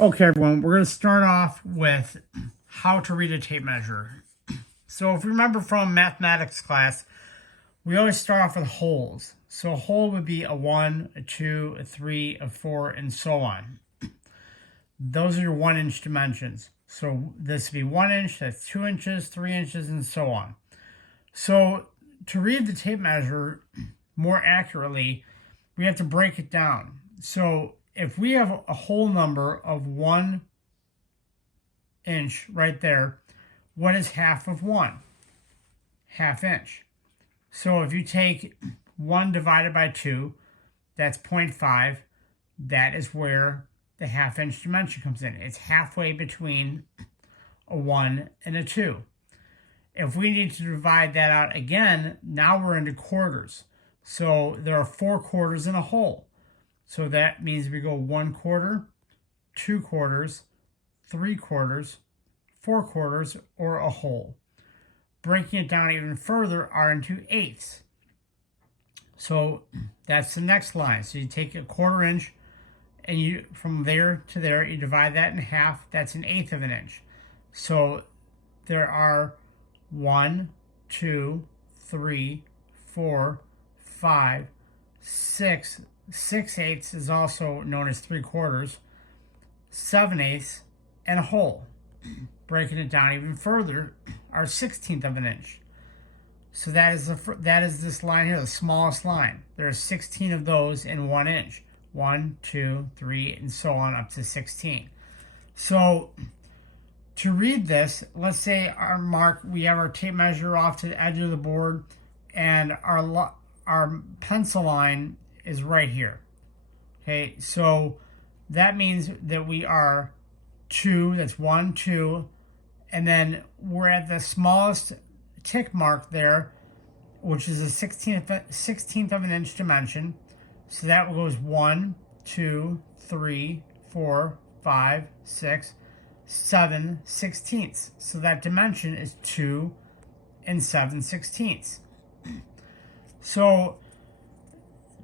Okay, everyone, we're going to start off with how to read a tape measure. So if you remember from mathematics class, we always start off with wholes. So a whole would be a 1, a 2, a 3, a 4, and so on. Those are your 1-inch dimensions. So this would be 1 inch, that's 2 inches, 3 inches, and so on. So to read the tape measure more accurately, we have to break it down. So if we have a whole number of 1 inch right there, what is half of 1? Half inch. So if you take 1 divided by 2, that's 0.5. That is where the half-inch dimension comes in. It's halfway between a 1 and a 2. If we need to divide that out again, now we're into quarters. So there are 4 quarters in a whole. So that means we go 1 quarter, 2 quarters, 3 quarters, 4 quarters, or a whole. Breaking it down even further are into eighths. So that's the next line. So you take a 1/4 inch, and you from there to there, you divide that in half. That's 1/8 of an inch. So there are 1, 2, 3, 4, 5, 6. 6/8 is also known as 3 quarters, 7/8, and a whole. Breaking it down even further are 1/16 of an inch. So that is this line here, the smallest line. There are 16 of those in 1 inch. 1, 2, 3, and so on up to 16. So to read this, let's say we have our tape measure off to the edge of the board, and our pencil line is right here. Okay, so that means that we are 2, that's 1, 2, and then we're at the smallest tick mark there, which is a 16th of an inch dimension. So that goes 1, 2, 3, 4, 5, 6, 7 16ths. So that dimension is 2 and 7 16ths. So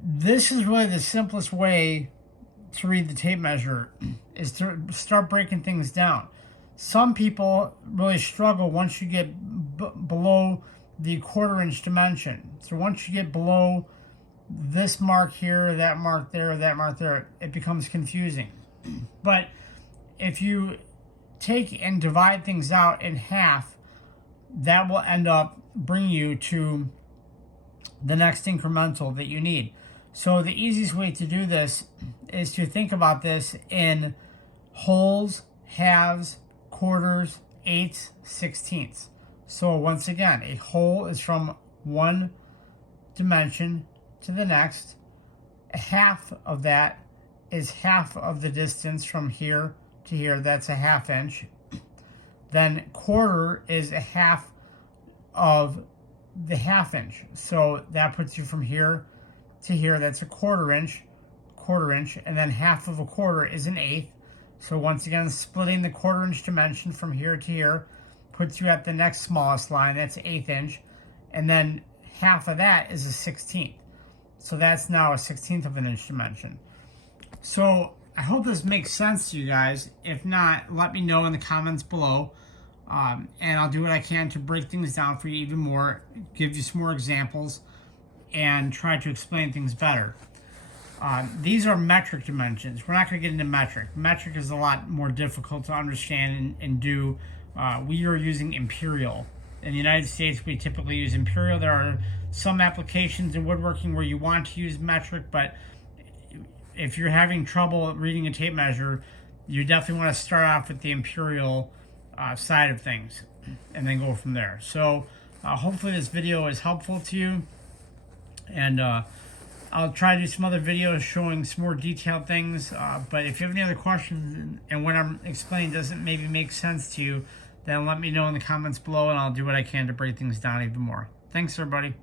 this is really the simplest way to read the tape measure, is to start breaking things down. Some people really struggle once you get below the 1/4 inch dimension. So once you get below this mark here, that mark there, that mark there, it becomes confusing. But if you take and divide things out in half, that will end up bringing you to the next incremental that you need. So the easiest way to do this is to think about this in wholes, halves, quarters, eighths, 16ths. So once again, a whole is from one dimension to the next. A half of that is half of the distance from here to here. That's a 1/2 inch. Then quarter is a half of the 1/2 inch. So that puts you from here to here. That's a 1/4 inch, and then half of a quarter is 1/8. So once again, splitting the 1/4 inch dimension from here to here puts you at the next smallest line. That's 1/8 inch, and then half of that is a 16th. So that's now a 16th of an inch dimension. So I hope this makes sense to you guys. If not, let me know in the comments below. And I'll do what I can to break things down for you even more, give you some more examples, and try to explain things better. These are metric dimensions. We're not going to get into metric. Metric is a lot more difficult to understand and do. We are using imperial. In the United States, we typically use imperial. There are some applications in woodworking where you want to use metric, but if you're having trouble reading a tape measure, you definitely want to start off with the imperial side of things and then go from there. So hopefully this video is helpful to you, and I'll try to do some other videos showing some more detailed things, but if you have any other questions and what I'm explaining doesn't maybe make sense to you, then let me know in the comments below, and I'll do what I can to break things down even more. Thanks, everybody.